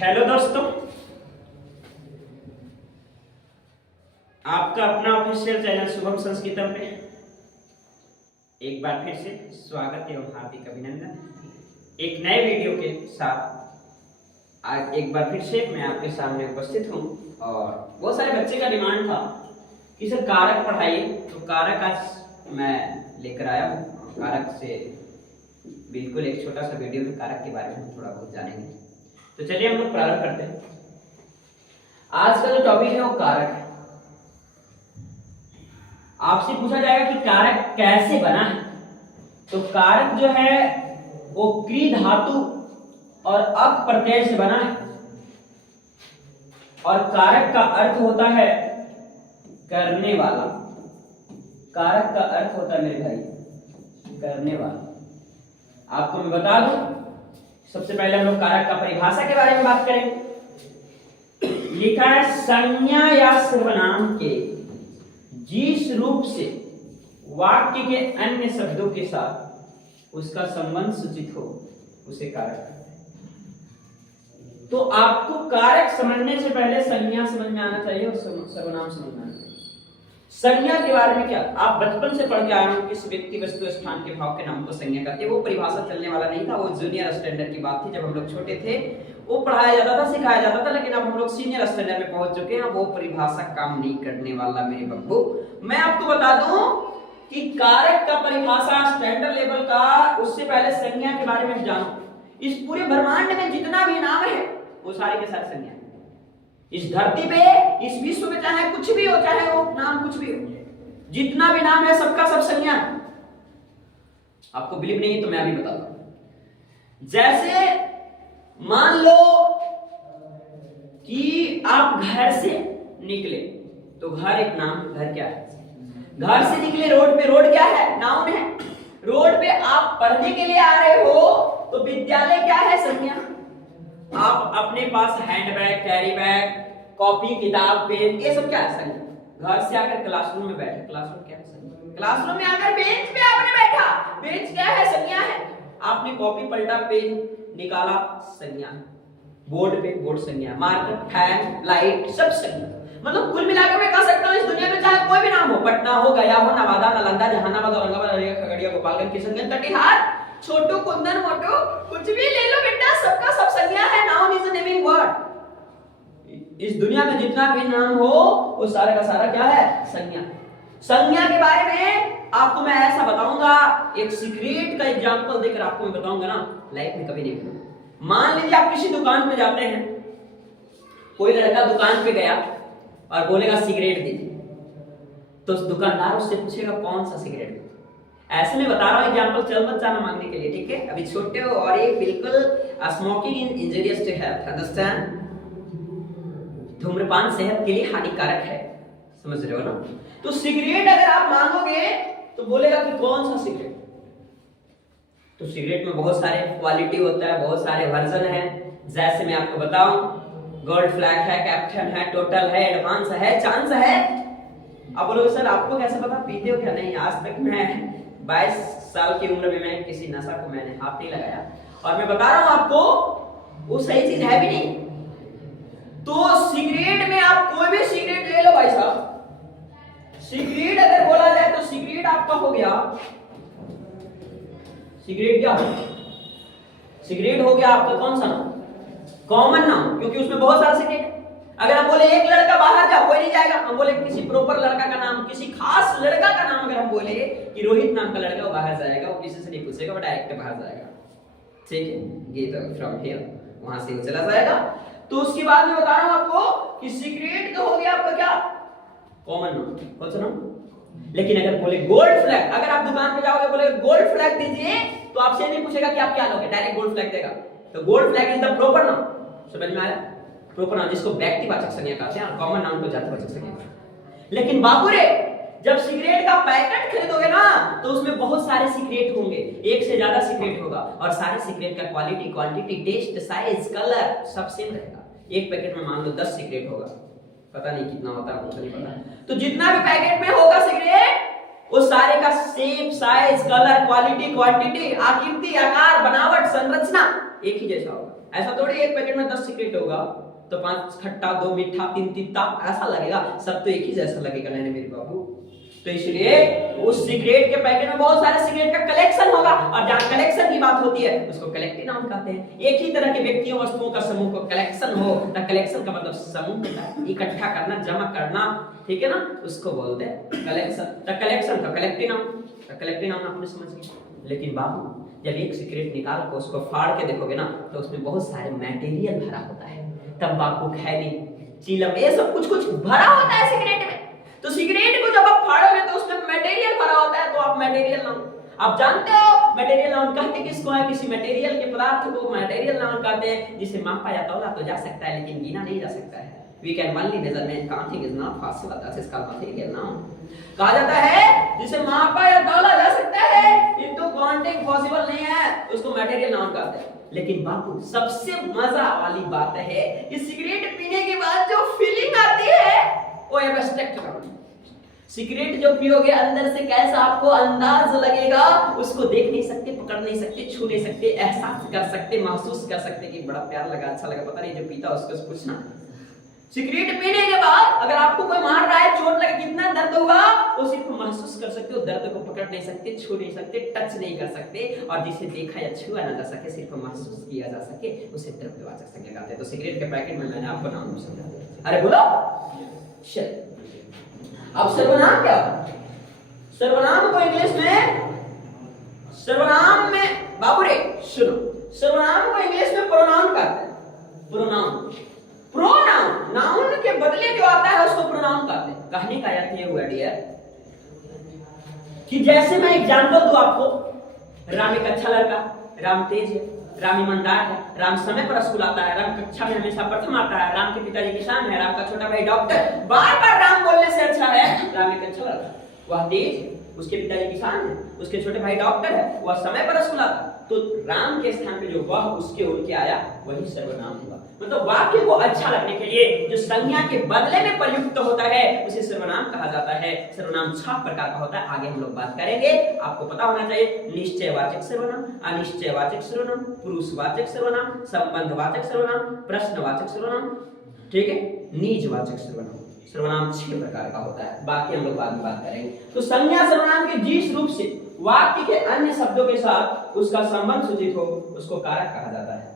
Hello दोस्तों, आपका अपना ऑफिशियल चैनल शुभम संस्कृतम पे एक बार फिर से स्वागत एवं हार्दिक अभिनंदन। एक नए वीडियो के साथ आज एक बार फिर से मैं आपके सामने उपस्थित हूँ। और बहुत सारे बच्चे का डिमांड था कि सर कारक पढ़ाइए, तो कारक आज मैं लेकर आया हूँ। कारक से बिल्कुल एक छोटा सा वीडियो में कारक के बारे में हम थोड़ा बहुत जानेंगे। तो चलिए हम लोग प्रारंभ करते हैं। आज का जो टॉपिक है वो कारक है। आपसे पूछा जाएगा कि कारक कैसे बना है, तो कारक जो है वो क्री धातु और अक प्रत्यय से बना है। और कारक का अर्थ होता है करने वाला। कारक का अर्थ होता है मेरे भाई करने वाला। आपको मैं बता दूं, सबसे पहले हम लोग कारक का परिभाषा के बारे में बात करेंगे। लिखा है संज्ञा या सर्वनाम के जिस रूप से वाक्य के अन्य शब्दों के साथ उसका संबंध सूचित हो उसे कारक कहते हैं। तो आपको कारक समझने से पहले संज्ञा समझ में आना चाहिए और सर्वनाम समझ में आना चाहिए। संज्ञा के बारे में क्या आप बचपन से पढ़ के आए हो, किस व्यक्ति वस्तु स्थान के भाव के नाम को संज्ञा कहते हैं। वो परिभाषा चलने वाला नहीं था, वो जूनियर स्टैंडर्ड की बात थी। जब हम लोग छोटे थे वो पढ़ाया जाता था, सिखाया जाता था, लेकिन अब हम लोग सीनियर स्टैंडर्ड में पहुंच चुके हैं। वो परिभाषा काम नहीं करने वाला मेरे बब्बू। मैं आपको बता दूं कि कारक का परिभाषा स्टैंडर्ड लेवल का, उससे पहले संज्ञा के बारे में जानो। इस पूरे ब्रह्मांड में जितना भी नाम है वो सारे के सारे संज्ञा। इस धरती पे, इस विश्व में चाहे कुछ भी हो, चाहे वो नाम कुछ भी हो, जितना भी नाम है सबका सब संज्ञा है। आपको बिलीव नहीं है तो मैं अभी बताता हूं। जैसे मान लो कि आप घर से निकले, तो घर एक नाम, घर क्या है? घर से निकले रोड पे, रोड क्या है? नाउन है। रोड पे आप पढ़ने के लिए आ रहे हो तो विद्यालय क्या है? संज्ञा। आप अपने पास हैंडबैग, कैरी बैग, कॉपी, किताब, पेन, ये सब क्या है? संज्ञा। घर से आकर क्लासरूम में बैठे, क्लासरूम क्या है? संज्ञा। क्लासरूम में आकर बेंच पे आपने बैठा, बेंच क्या है? संज्ञा है। आपने कॉपी पलटा, पेन निकाला, संज्ञा। बोर्ड पे, बोर्ड संज्ञा। मार्कर, फैन, लाइट, सब संज्ञा। मतलब कुल मिलाकर मैं कह सकता हूं इस दुनिया में चाहे कोई भी नाम हो, पटना हो, गया हो, नवादा, नालंदा, जहानाबाद, औरंगाबाद, अररिया, खगड़िया, गोपालगंज, किशनगंज, कटिहार, छोटू, कुंदन, मोटू, कुछ भी ले लो बेटा, सबका सब संज्ञा है। Noun is a naming word. इस दुनिया में जितना भी नाम हो वो सारा का सारा क्या है? संज्ञा। संज्ञा के बारे में आपको मैं ऐसा बताऊंगा, एक सीक्रेट का एग्जांपल देकर आपको मैं बताऊंगा ना, लाइफ में कभी नहीं भूलूंगा। मान लीजिए आप किसी दुकान पे जाते हैं, कोई लड़का दुकान पे गया और बोलेगा सिगरेट दीजिए, तो उस दुकानदार उससे पूछेगा कौन सा सिगरेट? ऐसे में बता रहा हूं एग्जांपल, चल मत जाना मांगने के लिए, ठीक है? अभी छोटे हो और ये बिल्कुल smoking is injurious to health, understand? धूम्रपान सेहत के लिए हानिकारक है, समझ रहे हो ना? तो सिगरेट अगर आप मांगोगे तो बोलेगा कि कौन सा सिगरेट? तो सिगरेट में बहुत सारे क्वालिटी होता है, बहुत सारे वर्जन है। जैसे मैं आपको बताऊं, गोल्ड फ्लैग है, कैप्टन है, टोटल है, एडवांस है, चांस है। आप बोलोगे सर आपको कैसे पता, पीते हो क्या? नहीं, आज तक मैं 22 साल की उम्र में मैं किसी नशा को मैंने हाथ नहीं लगाया, और मैं बता रहा हूं आपको वो सही चीज है भी नहीं। तो सिगरेट में आप कोई भी सिगरेट ले लो भाई साहब, सिगरेट अगर बोला जाए तो सिगरेट आपका हो गया, सिगरेट क्या हो? सिगरेट हो गया आपका कौन सा नाम? कॉमन नाम, क्योंकि उसमें बहुत सारा सिगरेट। अगर हम बोले एक लड़का बाहर जा, कोई नहीं जाएगा। हम बोले किसी प्रॉपर लड़का का नाम, किसी खास लड़का का नाम अगर हम बोले कि रोहित नाम का लड़का, वो बाहर जाएगा, वो किसी से नहीं पूछेगा, वो डायरेक्ट बाहर जाएगा, ठीक है? ये तो फ्रॉम हियर, वहां से वो चला जाएगा। तो उसके बाद में बता रहा हूं आपको कि सिगरेट तो हो गया आपका क्या? कॉमन नाम, कौन सा नाम? लेकिन अगर बोले गोल्ड फ्लैग, अगर आप दुकान पे जाओगे बोले गोल्ड फ्लैग दीजिए, तो आपसे नहीं पूछेगा कि आप क्या लोगे, डायरेक्ट गोल्ड फ्लैग देगा। तो gold flag is the proper नाम, समझ में आया? प्रॉपर नाम जिसको व्यक्तिवाचक संज्ञा कहते हैं, और कॉमन नाउन को जातिवाचक संज्ञा कहते हैं। लेकिन बाबू रे, जब सिगरेट का पैकेट खरीदोगे ना तो उसमें बहुत सारे सिगरेट होंगे, एक से ज्यादा सिगरेट होगा, और सारे सिगरेट का quality, quantity, taste, size, colour सब सेम रहेगा। एक पैकेट में मान लो 10 सिगरेट होगा, पता नहीं कितना होता है, मुझे नहीं पता। तो जितना भी पैकेट में होगा सिगरेट, वो सारे का shape, size, colour, quality, quantity, आकृति, आकार, बनावट, संरचना एक ही जैसा होगा। ऐसा थोड़ी एक पैकेट में 10 सिगरेट होगा तो 5 खट्टा, 2 मीठा, 3 तीता ऐसा लगेगा, सब तो एक ही जैसा लगेगा। नहीं मेरे बाबू, तो इसलिए उस सिगरेट के पैकेट में बहुत सारे सिगरेट का कलेक्शन होगा, और जहां कलेक्शन की बात होती है उसको कलेक्टिव नाउन कहते हैं। एक ही तरह के व्यक्तियों वस्तुओं का समूह को कलेक्शन हो, तो कलेक्शन का मतलब समूह होता है, इकट्ठा करना, जमा करना, ठीक है ना, उसको बोलते हैं कलेक्शन। तो कलेक्शन का कलेक्टिव नाउन, तो कलेक्टिव नाउन आपने समझ लिया। लेकिन बाबू जब एक सिगरेट निकाल कर उसको फाड़ के देखोगे ना तो उसमें बहुत सारे मटेरियल भरा होता है, तंबाकू, खैनी, चिलम, ये सब कुछ कुछ भरा होता है सिगरेट में। तो सिगरेट को जब आप फाड़ोगे तो उसमें मटेरियल भरा होता है, तो आप मटेरियल नाउन, आप जानते हो मटेरियल नाउन कहते किसको है? किसी मटेरियल के पदार्थ को मटेरियल नाउन कहते हैं जिसे मापा या तौला तो जा सकता है लेकिन गिना नहीं जा सकता है। We can only measurement, counting is not possible, that is called material noun। कहा जाता है जिसे मापा या तौला जा सकता है किंतु काउंटिंग पॉसिबल नहीं है, उसको मटेरियल नाउन कहते हैं। लेकिन बापू सबसे मजा वाली बात है कि सिगरेट पीने के बाद जो फीलिंग आती है वो एब्स्ट्रैक्ट नाउन। सिगरेट जो पियोगे अंदर से कैसा आपको अंदाज लगेगा उसको देख नहीं सकते, पकड़ नहीं सकते, छू नहीं सकते, एहसास कर सकते, महसूस कर सकते कि बड़ा प्यार लगा, अच्छा लगा, पता नहीं जो पीता उसको पूछना। सिगरेट पीने के बाद अगर आपको कोई मार रहा है, चोट लगे, कितना दर्द होगा वो सिर्फ महसूस कर सकते हो, दर्द को पकड़ नहीं सकते, छू नहीं सकते, टच नहीं कर सकते, और जिसे देखा या छुआ ना जा सके, सिर्फ महसूस किया जा सके, उसे द्रव्यवाचक संज्ञा कहते हैं। तो सिगरेट के पैकेट में मैंने आपको नाम समझा दिया। अरे बोलो चल, अब सर्वनाम क्या होता है? सर्वनाम को इंग्लिश में, सर्वनाम में बाबू रे सुनो, सर्वनाम को इंग्लिश में प्रोनाउन कहते हैं। प्रोनाउन, प्रोनाउन नाउन के बदले जो आता है उसको प्रोनाउन कहते हैं। कहने का अर्थ ये हुआ डियर कि जैसे मैं एग्जांपल दूं आपको, राम एक अच्छा लड़का, राम तेज है, राम ईमानदार है, राम समय पर स्कूल आता है, राम कक्षा में हमेशा प्रथम आता है, राम के पिताजी किसान है, राम का छोटा भाई डॉक्टर। बार बार राम बोलने से अच्छा है राम एक अच्छा लड़का, वह तेज है, उसके पिताजी किसान है, उसके छोटे भाई डॉक्टर है, वह समय पर स्कूल आता है। तो राम के स्थान पे जो वह उसके उनके आया वही सर्वनाम हुआ। मतलब वाक्य को अच्छा लगने के लिए जो संज्ञा के बदले में प्रयुक्त होता है उसे सर्वनाम कहा जाता है। सर्वनाम 6 प्रकार का होता है, आगे हम लोग बात करेंगे। आपको पता होना चाहिए निश्चयवाचक सर्वनाम, अनिश्चयवाचक सर्वनाम, पुरुषवाचक सर्वनाम, संबंधवाचक सर्वनाम, प्रश्नवाचक सर्वनाम, ठीक है, निजवाचक सर्वनाम। सर्वनाम 6 प्रकार का होता है, बाकी हम लोग बाद में बात करेंगे। तो संज्ञा सर्वनाम के जिस रूप से वाक्य के अन्य शब्दों के साथ उसका संबंध सूचित हो उसको कारक कहा जाता है।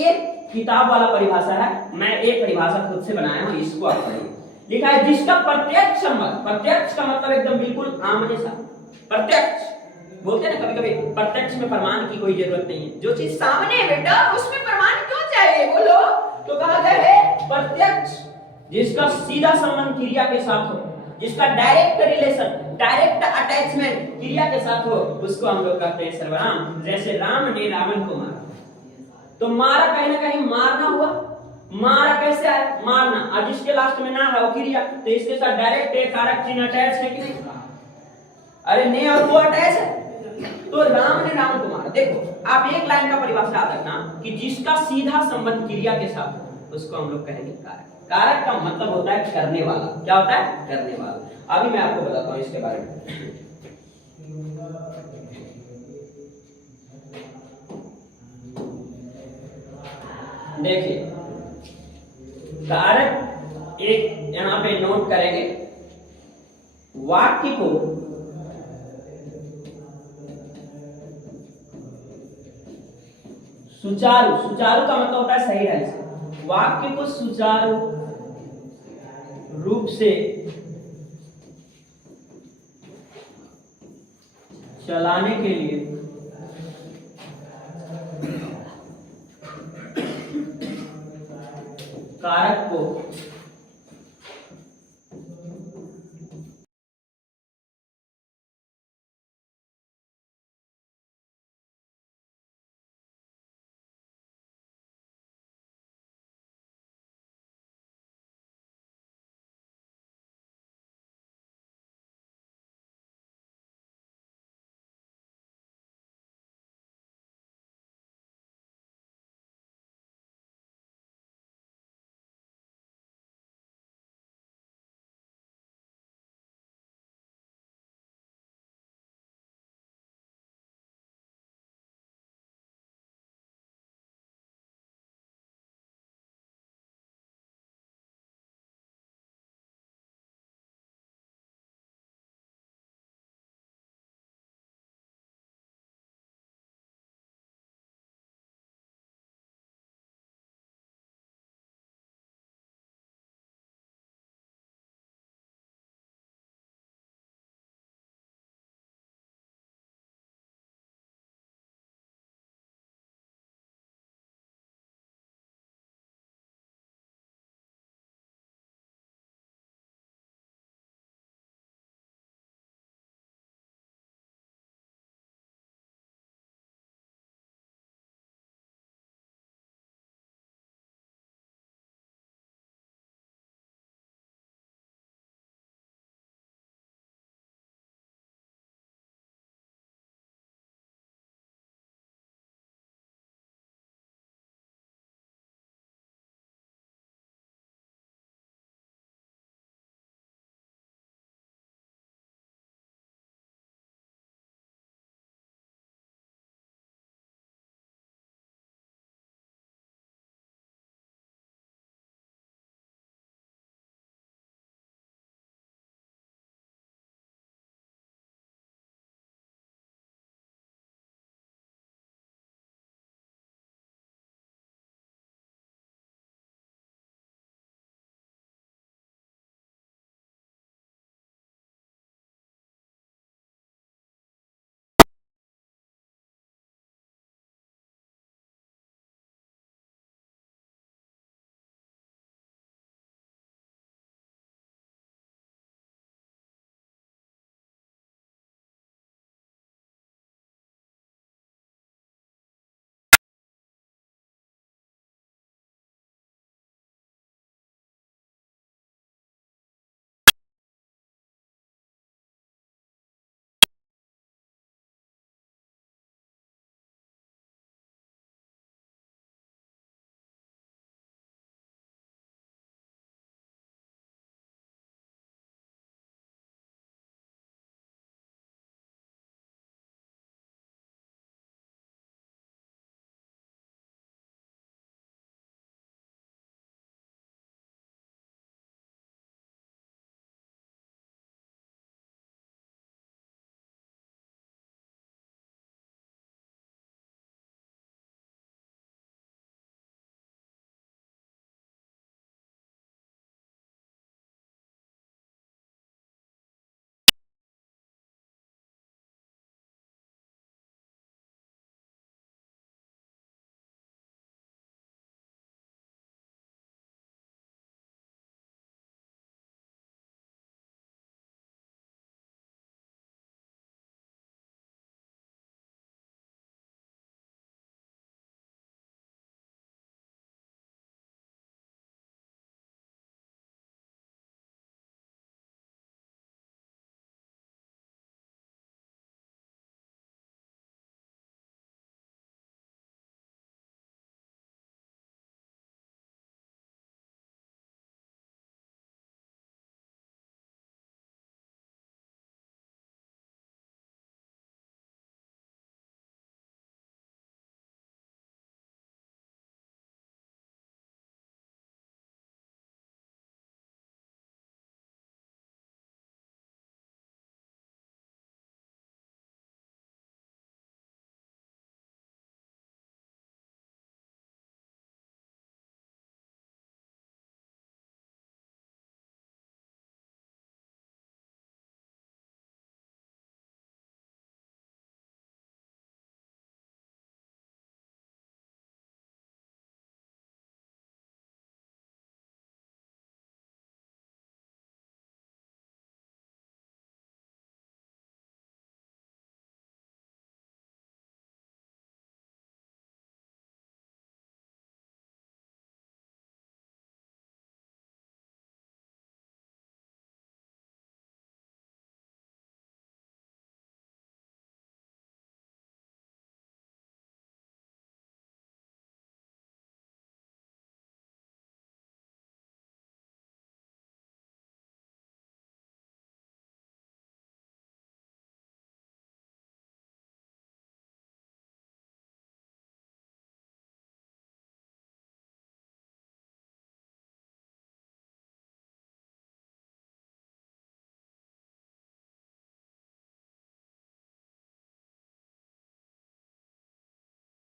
एक किताब वाला परिभाषा है, मैं एक परिभाषा खुद से बनाया हूं, इसको आप पढ़िए। लिखा है जिसका प्रत्यक्ष संबंध, प्रत्यक्ष का मतलब एकदम बिल्कुल आमने सामने, प्रत्यक्ष बोलते हैं ना कभी कभी, प्रत्यक्ष में प्रमाण की कोई जरूरत नहीं है, जो चीज सामने है बेटा उसमें प्रमाण क्यों चाहिए बोलो। तो कहा गया है प्रत्यक्ष जिसका सीधा संबंध क्रिया के साथ हो, जिसका डायरेक्ट रिलेशन, डायरेक्ट अटैचमेंट क्रिया के साथ हो, उसको हम लोग कहते हैं सर्वनाम। जैसे राम ने रावण को मारा, तो मारा कहीं ना कहीं मारना हुआ, मारा कैसे है मारना, और जिसके लास्ट में ना है वो क्रिया, तो इसके साथ डायरेक्ट एक कारक चिन्ह अटैच है कि नहीं? अरे ने और वो अटैच है, तो राम ने रावण को मारा। देखो आप एक लाइन का परिभाषा याद रखना कि जिसका सीधा संबंध क्रिया के साथ उसको हम लोग कहेंगे कारक। कारक का मतलब होता है करने वाला। क्या होता है? करने वाला। अभी मैं आपको बताता हूं इसके बारे में। देखिए कारक एक यहां पे नोट करेंगे, वाक्य को सुचारू, सुचारू का मतलब होता है सही ढंग से, वाक्य को सुचारू रूप से चलाने के लिए कारक को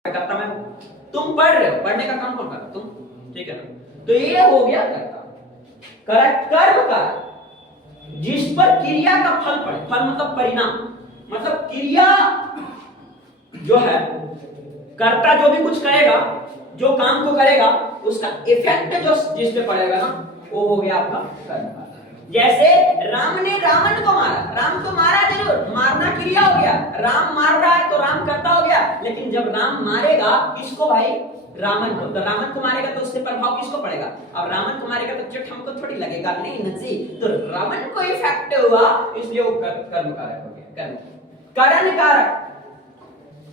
करता मैं हूं, तुम पढ़ रहे हो, पढ़ने का काम कौन कर रहा? तुम, ठीक है ना? तो ये हो गया कर्ता। कर्म कारक जिस पर क्रिया का फल पड़े, फल मतलब परिणाम, मतलब क्रिया जो है, कर्ता जो भी कुछ करेगा, जो काम को करेगा, उसका इफेक्ट जो जिस पे पड़ेगा ना, वो हो गया आपका कर्म कारक। जैसे राम ने रावण को मारा, राम को मारा जरूर, मारना क्रिया हो गया, राम मार रहा है तो राम करता हो गया, लेकिन जब राम मारेगा किसको भाई? रावण को। तो रावण को मारेगा तो उससे प्रभाव किसको पड़ेगा? अब रावण को मारेगा तो चोट हमको थोड़ी लगेगा, नहीं नजी, तो रावण को इफेक्ट हुआ, इसलिए वो कर्म कारक हो गया। करण कारक,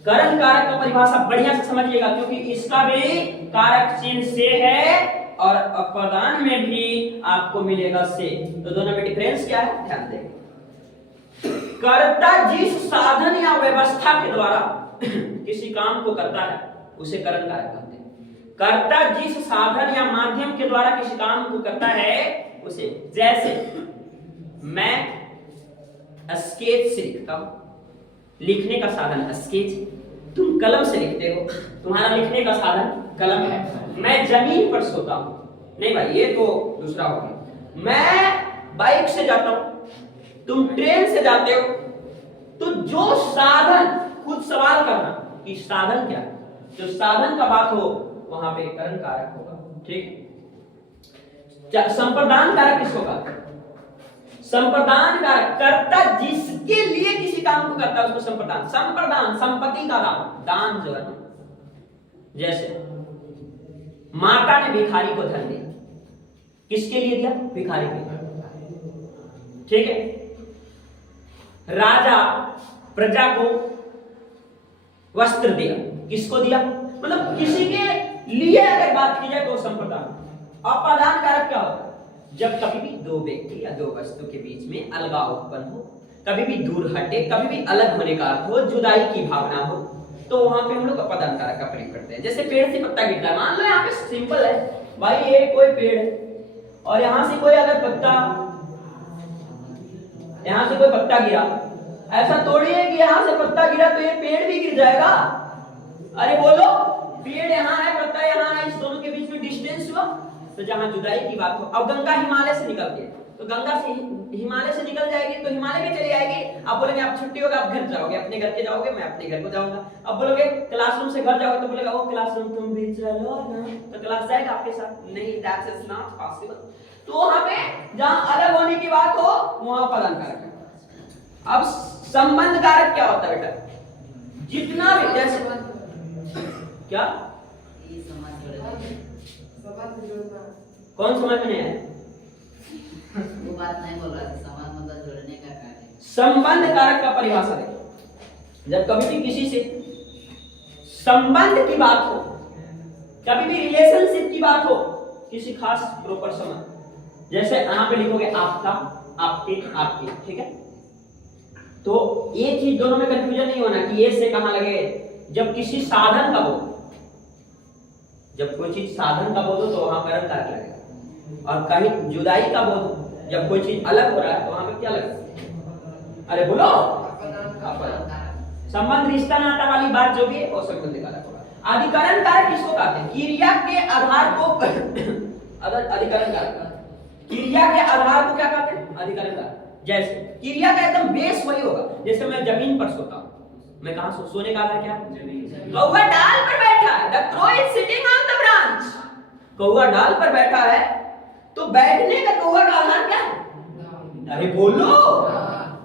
करण कारक का परिभाषा बढ़िया से समझिएगा, क्योंकि इसका भी कारक चिन्ह से है और अपदान में भी आपको मिलेगा से, तो दोनों में डिफरेंस क्या है ध्यान देंगे। कर्ता जिस साधन या व्यवस्था के द्वारा किसी काम को करता है उसे करण कारक कहते हैं। कर्ता जिस साधन या माध्यम के द्वारा किसी काम को करता है उसे, जैसे मैं स्केच से लिखता हूं, लिखने का साधन स्केच, तुम कलम से लिखते हो, तुम्हारा लिखने का साधन कलम है। मैं जमीन पर सोता हूं, नहीं भाई ये तो दूसरा हो गया। मैं बाइक से जाता हूं, तुम ट्रेन से जाते हो, तो जो साधन, खुद सवाल करना कि साधन क्या है, जो साधन का बात हो वहां पे करण कारक होगा, ठीक। संप्रदान कारक किसको कहते हैं? संप्रदान कारक, कर्ता जिसके लिए किसी काम को करता है उसको संप्रदान। संप्रदान संपत्ति का दान, दान जो है, जैसे माता ने भिखारी को धन दिया, किसके लिए दिया? भिखारी के लिए, ठीक है। राजा प्रजा को वस्त्र दिया, किसको दिया? मतलब किसी के लिए अगर बात की जाए तो संप्रदान। अपादान कारक क्या होता है? जब कभी भी दो व्यक्ति या दो वस्तु के बीच में अलगाव उत्पन्न हो, कभी भी दूर हटे, कभी भी अलग होने का अर्थ हो, जुदाई की भावना हो, तो वहां पे हम लोग अपादान कारक का प्रयोग करते हैं। जैसे पेड़ से पत्ता गिरता है, मान लो यहाँ पे सिंपल है भाई, ये कोई पेड़ है और यहां से कोई अगर पत्ता, यहां से कोई पत्ता गिरा, ऐसा थोड़ी है कि यहां से पत्ता गिरा तो ये पेड़ भी गिर जाएगा। अरे बोलो, पेड़ यहाँ है, पत्ता यहाँ है, इस दोनों के बीच में डिस्टेंस हुआ, तो जहां जुदाई की बात हो। अब गंगा हिमालय से निकल के, तो गंगा से हिमालय से निकल जाएगी तो हिमालय में चली आएगी। आप बोलेंगे आप छुट्टी होगा, आप घर जाओगे, अपने घर के जाओगे, मैं अपने घर को जाऊंगा। अब बोलोगे क्लासरूम से घर जाओगे, तो बोलेगा वो क्लासरूम तुम भी चलो ना, तो क्लास जाएगा आपके साथ? नहीं, दैट इज नॉट पॉसिबल। तो वहां पे जहां अलग होने की बात हो वहां अपादान कारक है। अब संबंध कारक क्या होता है बेटा? जितना भी, जैसे क्या कौन समझ में नहीं आया? वो बात नहीं बोल रहा था, समाज मतलब जोड़ने का कार्य। संबंध कारक का परिभाषा देखो, जब कभी भी किसी से संबंध की बात हो, कभी भी रिलेशनशिप की बात हो, किसी खास प्रॉपर संबंध, जैसे यहां पे लिखोगे आपका, आपके, आपके, ठीक है। तो ये चीज दोनों में कंफ्यूजन नहीं होना कि ये से कहां लगे। जब किसी साधन का बोलो, जब कोई चीज साधन का बोलो तो वहां करण कारक लगेगा, और कहीं जुदाई का बोलो, जब कोई चीज अलग हो रहा है तो वहां पे क्या लगेगा? अरे बोलो, संबंध, रिश्ता, नाता वाली बात जो भी है वो संबंध कारक होगा। अधिकरण कारक किसको कहते हैं? क्रिया के आधार को अधिकरण कारक, क्रिया के आधार को क्या कहते हैं? अधिकरण कारक। जैसे क्रिया का एकदम बेस वही होगा, जैसे मैं जमीन पर सोता हूं, मैं कहां सोने का आधार क्या? कौवा डाल पर बैठा है, the crow is sitting on the branch. कौवा डाल पर बैठा है तो बैठने का कौवा का आधार क्या है? अरे बोलो,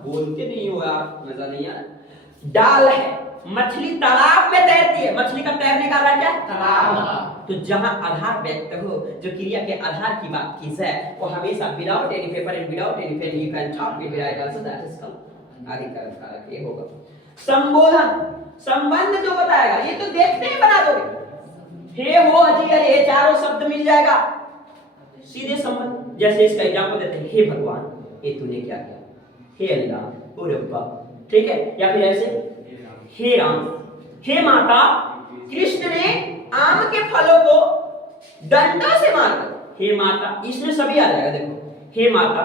बोलते नहीं हो यार, मजा नहीं आ रहा। डाल है, मछली तालाब में तैरती है, मछली का तैरने का आधार क्या है? तालाब। तो जहां आधार व्यक्त हो, जो क्रिया के आधार की बात की जाए, वो हमेशा without any paper and without any pen you can talk with right answer, that is called अधिकरण कारक। ये होगा संबोधन, संबंध जो बताएगा, ये तो देखते ही बना दोगे, हे हो हजी, अरे ये चारों शब्द मिल जाएगा, सीधे संबंध। जैसे इसका एग्जांपल देते हैं, हे भगवान, ये तूने क्या किया? हे अल्लाह, ओ रब्बा, ठीक है। या फिर ऐसे, हे राम, हे माता, कृष्ण ने आम के फलों को डंडों से मारकर, हे माता, इसमें सभी आ जाएगा। देखो, हे माता,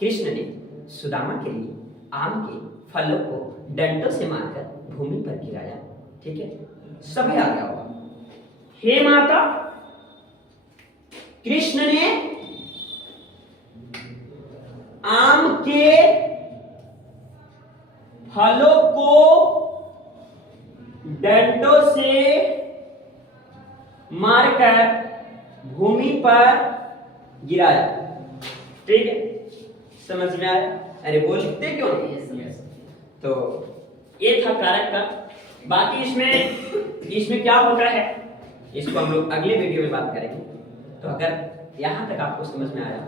कृष्ण ने सुदामा के लिए आम के फलों को डंडों से मारकर भूमि पर गिराया, ठीक है, सभी आ गया होगा। हे माता, कृष्ण ने आम के फलों को डंडों से मारकर भूमि पर गिराया। ठीक है, समझ में आया? अरे बोलते क्यों नहीं? तो ये था कारक का। बाकी इसमें क्या होता है इसको हम लोग अगले वीडियो में बात करेंगे। तो अगर यहाँ तक आपको समझ में आया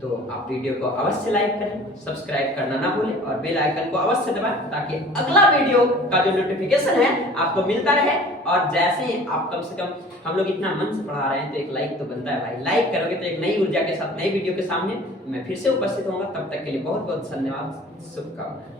तो आप वीडियो को अवश्य लाइक करें, सब्सक्राइब करना ना भूलें और बेल आइकन को अवश्य दबाएं ताकि अगला वीडियो का जो नोटिफिकेशन है आपको मिलता रहे। और जैसे ही आप कम से कम, हम लोग इतना मन से पढ़ा रहे हैं तो एक लाइक तो बनता है भाई। लाइक करोगे तो एक नई ऊर्जा के साथ नई वीडियो के सामने मैं फिर से उपस्थित होऊंगा। तब तक के लिए बहुत बहुत धन्यवाद, शुभकामनाएं।